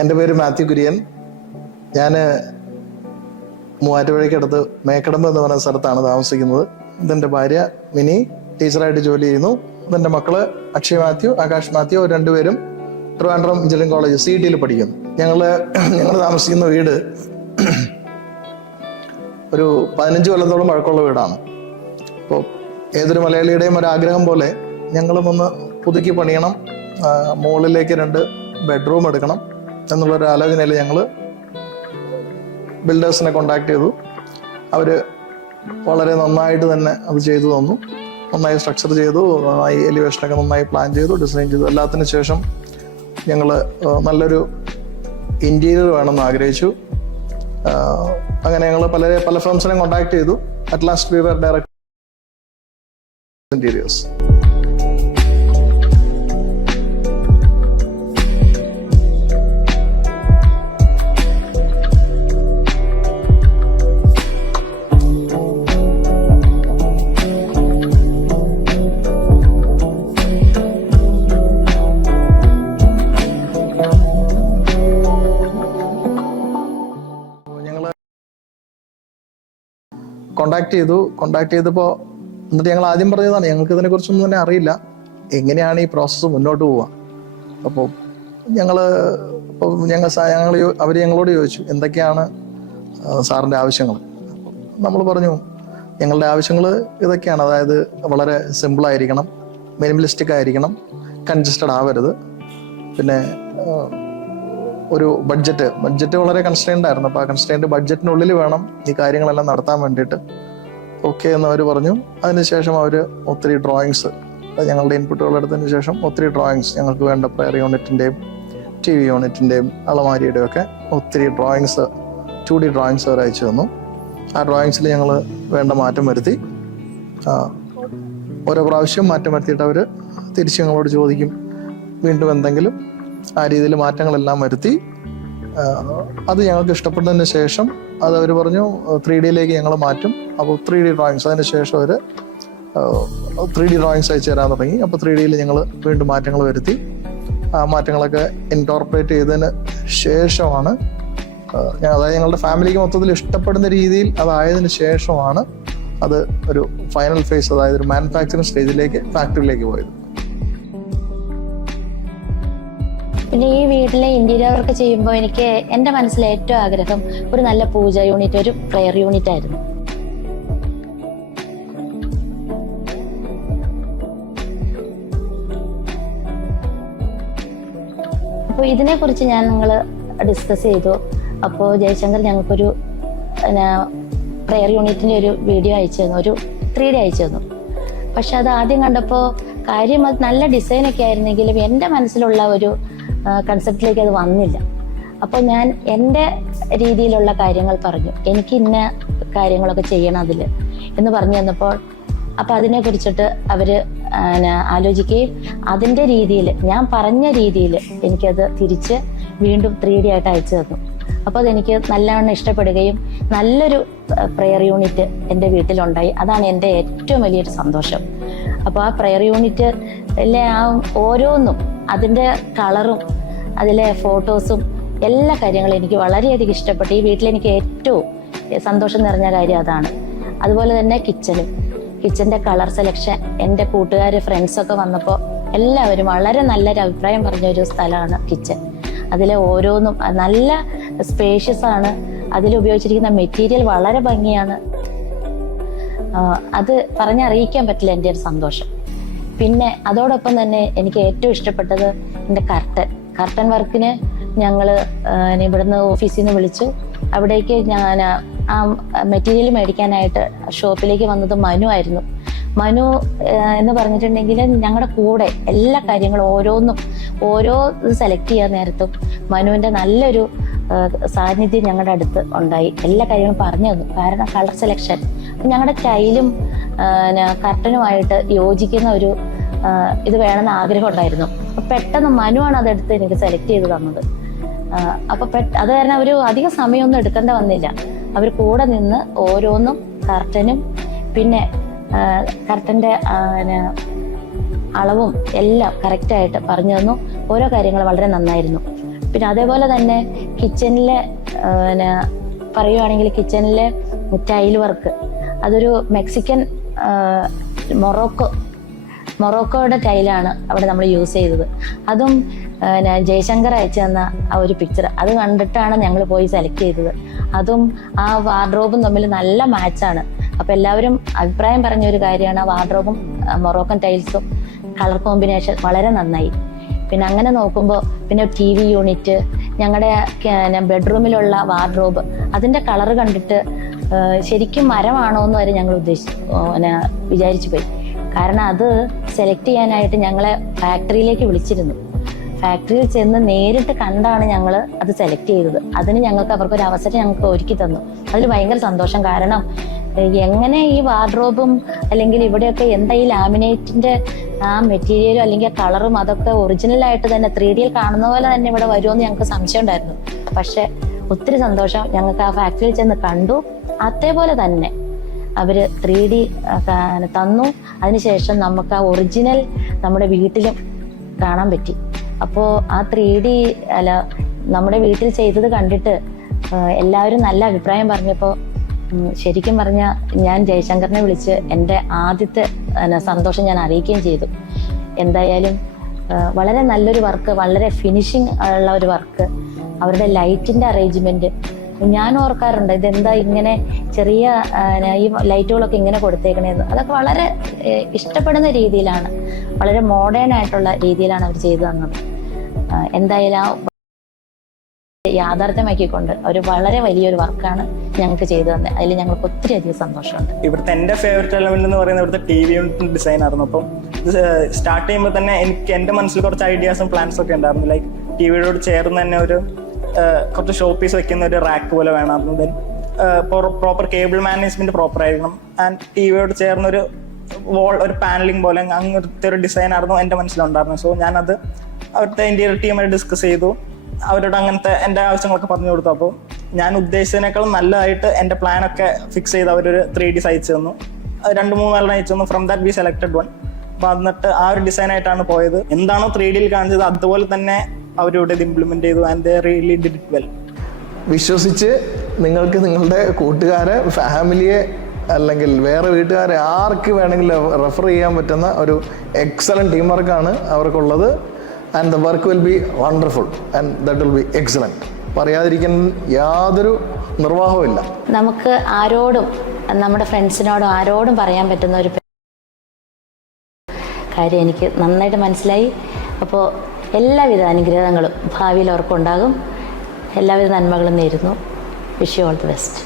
എൻ്റെ പേര് മാത്യു കുര്യൻ. ഞാൻ മൂവാറ്റുപുഴയ്ക്കടുത്ത് മേക്കടമ്പ് എന്ന് പറയുന്ന സ്ഥലത്താണ് താമസിക്കുന്നത്. ഇതെൻ്റെ ഭാര്യ മിനി, ടീച്ചറായിട്ട് ജോലി ചെയ്യുന്നു. ഇതെൻ്റെ മക്കള് അക്ഷയ് മാത്യു, ആകാശ് മാത്യു, രണ്ടുപേരും ട്രിവാൻഡ്രം എഞ്ചിനീയറിംഗ് കോളേജ് CET പഠിക്കുന്നു. ഞങ്ങൾ താമസിക്കുന്ന വീട് ഒരു 15 കൊല്ലത്തോളം പഴക്കമുള്ള വീടാണ്. അപ്പോൾ ഏതൊരു മലയാളിയുടെയും ഒരാഗ്രഹം പോലെ ഞങ്ങളും ഒന്ന് പുതുക്കി പണിയണം, മുകളിലേക്ക് 2 ബെഡ്റൂം എടുക്കണം എന്നുള്ളൊരു ആലോചനയിൽ ഞങ്ങൾ ബിൽഡേഴ്സിനെ കോണ്ടാക്ട് ചെയ്തു. അവർ വളരെ നന്നായിട്ട് തന്നെ അത് ചെയ്തു തന്നു. നന്നായി സ്ട്രക്ചർ ചെയ്തു, നന്നായി എലിവേഷനൊക്കെ നന്നായി പ്ലാൻ ചെയ്തു, ഡിസൈൻ ചെയ്തു. എല്ലാത്തിനു ശേഷം ഞങ്ങൾ നല്ലൊരു ഇൻറ്റീരിയർ വേണമെന്ന് ആഗ്രഹിച്ചു. അങ്ങനെ ഞങ്ങൾ പല ഫേംസിനെയും കോണ്ടാക്ട് ചെയ്തു. At last we were Direct Interiors. Contact ചെയ്തപ്പോൾ എന്നിട്ട് ഞങ്ങൾ ആദ്യം പറഞ്ഞതാണ് ഞങ്ങൾക്ക് ഇതിനെക്കുറിച്ചൊന്നും തന്നെ അറിയില്ല, എങ്ങനെയാണ് ഈ പ്രോസസ്സ് മുന്നോട്ട് പോവുക. അപ്പോൾ അവർ ഞങ്ങളോട് ചോദിച്ചു എന്തൊക്കെയാണ് സാറിൻ്റെ ആവശ്യങ്ങൾ. നമ്മൾ പറഞ്ഞു ഞങ്ങളുടെ ആവശ്യങ്ങൾ ഇതൊക്കെയാണ്, അതായത് വളരെ സിമ്പിളായിരിക്കണം, മിനിമലിസ്റ്റിക് ആയിരിക്കണം, കൺജസ്റ്റഡ് ആവരുത്, പിന്നെ ഒരു ബഡ്ജറ്റ് വളരെ കൺസ്ട്രെയിൻഡ് ആയിരുന്നു. അപ്പോൾ ആ കൺസ്ട്രെയിൻഡ് ബഡ്ജറ്റിനുള്ളിൽ വേണം ഈ കാര്യങ്ങളെല്ലാം നടത്താൻ വേണ്ടിയിട്ട്. ഓക്കെ എന്ന് അവർ പറഞ്ഞു. അതിനുശേഷം അവർ ഒത്തിരി ഡ്രോയിങ്സ്, ഞങ്ങളുടെ ഇൻപുട്ടുകൾ എടുത്തതിന് ശേഷം ഒത്തിരി ഡ്രോയിങ്സ്, ഞങ്ങൾക്ക് വേണ്ട പ്രയർ യൂണിറ്റിൻ്റെയും TV യൂണിറ്റിൻ്റെയും അളമാരിയുടെയും ഒക്കെ ഒത്തിരി ഡ്രോയിങ്സ്, 2D ഡ്രോയിങ്സ് അവർ അയച്ചു തന്നു. ആ ഡ്രോയിങ്സിൽ ഞങ്ങൾ വേണ്ട മാറ്റം വരുത്തി. ഓരോ പ്രാവശ്യം മാറ്റം വരുത്തിയിട്ട് അവർ തിരിച്ച് ഞങ്ങളോട് ചോദിക്കും വീണ്ടും എന്തെങ്കിലും. ആ രീതിയിൽ മാറ്റങ്ങളെല്ലാം വരുത്തി. അത് ഞങ്ങൾക്ക് ഇഷ്ടപ്പെട്ടതിന് ശേഷം അത് അവർ പറഞ്ഞു 3Dയിലേക്ക് ഞങ്ങൾ മാറ്റും. അപ്പോൾ 3D ഡ്രോയിങ്സ്, അതിന് ശേഷം അവർ 3D ഡ്രോയിങ്സ് അയച്ചു തരാൻ തുടങ്ങി. അപ്പോൾ 3Dയിൽ ഞങ്ങൾ വീണ്ടും മാറ്റങ്ങൾ വരുത്തി. ആ മാറ്റങ്ങളൊക്കെ ഇൻകോർപ്പറേറ്റ് ചെയ്തതിന് ശേഷമാണ്, അതായത് ഞങ്ങളുടെ ഫാമിലിക്ക് മൊത്തത്തിൽ ഇഷ്ടപ്പെടുന്ന രീതിയിൽ അതായതിനു ശേഷമാണ് അത് ഒരു ഫൈനൽ ഫേസ്, അതായത് ഒരു മാനുഫാക്ചറിങ് സ്റ്റേജിലേക്ക്, ഫാക്ടറിയിലേക്ക് പോയത്. പിന്നെ ഈ വീട്ടിലെ ഇന്റീരിയർ വർക്ക് ചെയ്യുമ്പോൾ എനിക്ക് എൻ്റെ മനസ്സിലെ ഏറ്റവും ആഗ്രഹം ഒരു നല്ല പൂജ യൂണിറ്റ്, ഒരു പ്രെയർ യൂണിറ്റ് ആയിരുന്നു. അപ്പോൾ ഇതിനെക്കുറിച്ച് ഞങ്ങൾ ഡിസ്കസ് ചെയ്തു. അപ്പോൾ ജയശങ്കർ ഞങ്ങൾക്കൊരു പ്രെയർ യൂണിറ്റിൻ്റെ ഒരു വീഡിയോ അയച്ചു തന്നു, ഒരു 3D അയച്ചു തന്നു. പക്ഷെ അത് ആദ്യം കണ്ടപ്പോൾ കാര്യം അത് നല്ല ഡിസൈനൊക്കെ ആയിരുന്നെങ്കിലും എൻ്റെ മനസ്സിലുള്ള ഒരു കൺസെപ്റ്റിലേക്ക് അത് വന്നില്ല. അപ്പോൾ ഞാൻ എൻ്റെ രീതിയിലുള്ള കാര്യങ്ങൾ പറഞ്ഞു, എനിക്ക് ഇന്ന കാര്യങ്ങളൊക്കെ ചെയ്യണം അതിൽ എന്ന് പറഞ്ഞു തന്നപ്പോൾ അപ്പോൾ അതിനെക്കുറിച്ചിട്ട് അവർ ആലോചിക്കുകയും അതിൻ്റെ രീതിയിൽ, ഞാൻ പറഞ്ഞ രീതിയിൽ എനിക്കത് തിരിച്ച് വീണ്ടും 3D ആയിട്ട് അയച്ചു തന്നു. അപ്പോൾ അതെനിക്ക് നല്ലവണ്ണം ഇഷ്ടപ്പെടുകയും നല്ലൊരു പ്രെയർ യൂണിറ്റ് എൻ്റെ വീട്ടിലുണ്ടായി. അതാണ് എൻ്റെ ഏറ്റവും വലിയൊരു സന്തോഷം. അപ്പോൾ ആ പ്രെയർ യൂണിറ്റിലെ ആ ഓരോന്നും, അതിൻ്റെ കളറും അതിലെ ഫോട്ടോസും എല്ലാ കാര്യങ്ങളും എനിക്ക് വളരെയധികം ഇഷ്ടപ്പെട്ടു. ഈ വീട്ടിലെനിക്ക് ഏറ്റവും സന്തോഷം നിറഞ്ഞ കാര്യം അതാണ്. അതുപോലെ തന്നെ കിച്ചൻ്റെ കളർ സെലക്ഷൻ, എൻ്റെ കൂട്ടുകാർ ഫ്രണ്ട്സൊക്കെ വന്നപ്പോൾ എല്ലാവരും വളരെ നല്ലൊരു അഭിപ്രായം പറഞ്ഞൊരു സ്ഥലമാണ് കിച്ചൺ. അതിലെ ഓരോന്നും നല്ല സ്പേഷ്യസ് ആണ്, അതിലുപയോഗിച്ചിരിക്കുന്ന മെറ്റീരിയൽ വളരെ ഭംഗിയാണ്. അത് പറഞ്ഞറിയിക്കാൻ പറ്റില്ല എൻ്റെ ഒരു സന്തോഷം. പിന്നെ അതോടൊപ്പം തന്നെ എനിക്ക് ഏറ്റവും ഇഷ്ടപ്പെട്ടത് എൻ്റെ കർട്ടൻ വർക്കിന് ഞങ്ങൾ ഇവിടുന്ന് ഓഫീസിൽ നിന്ന് വിളിച്ചു. അവിടേക്ക് ഞാൻ ആ മെറ്റീരിയൽ മേടിക്കാനായിട്ട് ഷോപ്പിലേക്ക് വന്നത് മനു ആയിരുന്നു. മനു എന്ന് പറഞ്ഞിട്ടുണ്ടെങ്കിൽ ഞങ്ങളുടെ കൂടെ എല്ലാ കാര്യങ്ങളും ഓരോ സെലക്ട് ചെയ്യാൻ നേരത്തും മനുവിൻ്റെ നല്ലൊരു സാന്നിധ്യം ഞങ്ങളുടെ അടുത്ത് ഉണ്ടായി. എല്ലാ കാര്യങ്ങളും പറഞ്ഞു തന്നു. കാരണം കളർ സെലക്ഷൻ ഞങ്ങളുടെ ടൈലും കർട്ടനുമായിട്ട് യോജിക്കുന്ന ഒരു ഇത് വേണമെന്ന് ആഗ്രഹം ഉണ്ടായിരുന്നു. അപ്പം പെട്ടെന്ന് മനുവാണ് അതെടുത്ത് എനിക്ക് സെലക്ട് ചെയ്ത് തന്നത്. അപ്പം അത് കാരണം ഒരു അധികം സമയമൊന്നും എടുക്കേണ്ട വന്നില്ല. അവർ കൂടെ നിന്ന് ഓരോന്നും കർട്ടനും പിന്നെ കർട്ടൻ്റെ അളവും എല്ലാം കറക്റ്റായിട്ട് പറഞ്ഞു തന്നു. ഓരോ കാര്യങ്ങൾ വളരെ നന്നായിരുന്നു. പിന്നെ അതേപോലെ തന്നെ കിച്ചണിലെ പിന്നെ പറയുവാണെങ്കിൽ കിച്ചണിലെ ടൈൽ വർക്ക്, അതൊരു മെക്സിക്കൻ മൊറോക്കോയുടെ ടൈലാണ് അവിടെ നമ്മൾ യൂസ് ചെയ്തത്. അതും ജയശങ്കർ അയച്ചു തന്ന ആ ഒരു പിക്ചർ അത് കണ്ടിട്ടാണ് ഞങ്ങൾ പോയി സെലക്ട് ചെയ്തത്. അതും ആ വാർഡ്രോബും തമ്മിൽ നല്ല മാച്ചാണ്. അപ്പം എല്ലാവരും അഭിപ്രായം പറഞ്ഞ ഒരു കാര്യമാണ് ആ വാർഡ്രോബും മൊറോക്കൻ ടൈൽസും കളർ കോമ്പിനേഷൻ വളരെ നന്നായി. പിന്നെ അങ്ങനെ നോക്കുമ്പോൾ പിന്നെ TV യൂണിറ്റ്, ഞങ്ങളുടെ ബെഡ്റൂമിലുള്ള വാർഡ്രോബ്, അതിൻ്റെ കളറ് കണ്ടിട്ട് ശരിക്കും മരമാണോ എന്ന് വരെ ഞങ്ങൾ വിചാരിച്ചു പോയി. കാരണം അത് സെലക്ട് ചെയ്യാനായിട്ട് ഞങ്ങളെ ഫാക്ടറിയിലേക്ക് വിളിച്ചിരുന്നു. ഫാക്ടറിയിൽ ചെന്ന് നേരിട്ട് കണ്ടാണ് ഞങ്ങൾ അത് സെലക്ട് ചെയ്തത്. അതിന് അവർക്കൊരു അവസരം ഞങ്ങൾക്ക് ഒരുക്കി തന്നു. അതിൽ ഭയങ്കര സന്തോഷം. കാരണം എങ്ങനെ ഈ വാർഡ്രോബും അല്ലെങ്കിൽ ഇവിടെയൊക്കെ എന്താ ഈ ലാമിനേറ്റിന്റെ ആ മെറ്റീരിയലും അല്ലെങ്കിൽ ആ കളറും അതൊക്കെ ഒറിജിനലായിട്ട് തന്നെ 3D കാണുന്ന പോലെ തന്നെ ഇവിടെ വരുമെന്ന് ഞങ്ങൾക്ക് സംശയം ഉണ്ടായിരുന്നു. പക്ഷെ ഒത്തിരി സന്തോഷം, ഞങ്ങൾക്ക് ആ ഫാക്ടറിയിൽ ചെന്ന് കണ്ടു. അതേപോലെ തന്നെ അവർ 3D തന്നു. അതിനുശേഷം നമുക്ക് ആ ഒറിജിനൽ നമ്മുടെ വീട്ടിലും കാണാൻ പറ്റി. അപ്പോൾ ആ 3D നമ്മുടെ വീട്ടിൽ ചെയ്തത് കണ്ടിട്ട് എല്ലാവരും നല്ല അഭിപ്രായം പറഞ്ഞപ്പോൾ ശരിക്കും പറഞ്ഞാൽ ഞാൻ ജയശങ്കറിനെ വിളിച്ച് എൻ്റെ ആദ്യത്തെ സന്തോഷം ഞാൻ അറിയിക്കുകയും ചെയ്തു. എന്തായാലും വളരെ നല്ലൊരു വർക്ക്, വളരെ ഫിനിഷിങ് ഉള്ള ഒരു വർക്ക്. അവരുടെ ലൈറ്റിൻ്റെ അറേഞ്ച്മെൻറ്റ് ഞാൻ ഓർക്കാറുണ്ട്, ഇതെന്താ ഇങ്ങനെ ചെറിയ ഈ ലൈറ്റുകളൊക്കെ ഇങ്ങനെ കൊടുത്തേക്കണേന്ന്. അതൊക്കെ വളരെ ഇഷ്ടപ്പെടുന്ന രീതിയിലാണ്, വളരെ മോഡേൺ ആയിട്ടുള്ള രീതിയിലാണ് അവർ ചെയ്തു തന്നത്. എന്തായാലും ആ യാഥാർത്ഥ്യമാക്കിക്കൊണ്ട് ഒരു വളരെ വലിയൊരു വർക്കാണ് ഞങ്ങൾക്ക് ചെയ്തു തന്നെ. അതിൽ ഞങ്ങൾക്ക് ഒത്തിരി അധികം സന്തോഷമുണ്ട്. ഇവിടുത്തെ എൻ്റെ ഫേവറേറ്റ് എലമെന്റ് എന്ന് പറയുന്നത് ഇവിടുത്തെ TV യൂണിറ്റിന്റെ ഡിസൈൻ ആയിരുന്നു. അപ്പം ഇത് സ്റ്റാർട്ട് ചെയ്യുമ്പോൾ തന്നെ എൻ്റെ മനസ്സിൽ കുറച്ച് ഐഡിയാസും പ്ലാൻസും ഒക്കെ ഉണ്ടായിരുന്നു. ലൈക്ക് TVയോട് ചേർന്ന് തന്നെ ഒരു കുറച്ച് ഷോ പീസ് വെക്കുന്ന ഒരു റാക്ക് പോലെ വേണമായിരുന്നു. Then proper cable management proper ആയിരിക്കണം. ആൻഡ് TVയോട് ചേർന്നൊരു വോൾ, ഒരു പാനലിംഗ് പോലെ അങ്ങനത്തെ ഒരു ഡിസൈൻ ആയിരുന്നു എൻ്റെ മനസ്സിലുണ്ടായിരുന്നു. സോ ഞാനത് അവിടുത്തെ ഇന്റീരിയർ ടീമായി ഡിസ്കസ് ചെയ്തു. അവരോട് അങ്ങനത്തെ എൻ്റെ ആവശ്യങ്ങളൊക്കെ പറഞ്ഞു കൊടുത്തു. അപ്പോൾ ഞാൻ ഉദ്ദേശിച്ചതിനേക്കാളും നല്ലതായിട്ട് എൻ്റെ പ്ലാനൊക്കെ ഫിക്സ് ചെയ്ത് അവരൊരു 3D അയച്ചു തന്നു. 2-3 അയച്ചു തന്നു. From that we selected one. അപ്പോൾ എന്നിട്ട് ആ ഒരു ഡിസൈനായിട്ടാണ് പോയത്. എന്താണോ 3D കാണിച്ചത് അതുപോലെ തന്നെ അവരിവിടെ ഇത് ഇംപ്ലിമെന്റ് ചെയ്തു. And they really did it well. വിശ്വസിച്ച് നിങ്ങൾക്ക് നിങ്ങളുടെ കൂട്ടുകാരെ, ഫാമിലിയെ അല്ലെങ്കിൽ വേറെ വീട്ടുകാരെ ആർക്ക് വേണമെങ്കിലും റെഫർ ചെയ്യാൻ പറ്റുന്ന ഒരു എക്സലൻറ്റ് ടീം വർക്കാണ് അവർക്കുള്ളത്. And the work will be wonderful and that will be excellent. പറയാതിരിക്കാൻ യാതൊരു നിർവാഹവുമില്ല. നമുക്ക് ആരോടും, നമ്മുടെ ഫ്രണ്ട്സിനോടും ആരോടും പറയാൻ പറ്റുന്ന ഒരു കാര്യം എനിക്ക് നന്നായിട്ട് മനസ്സിലായി. അപ്പോൾ എല്ലാവിധ അനുഗ്രഹങ്ങളും ഭാവിയിൽ അവർക്കുണ്ടാകും. എല്ലാവിധ നന്മകളും നേരുന്നു. Wish you all the best.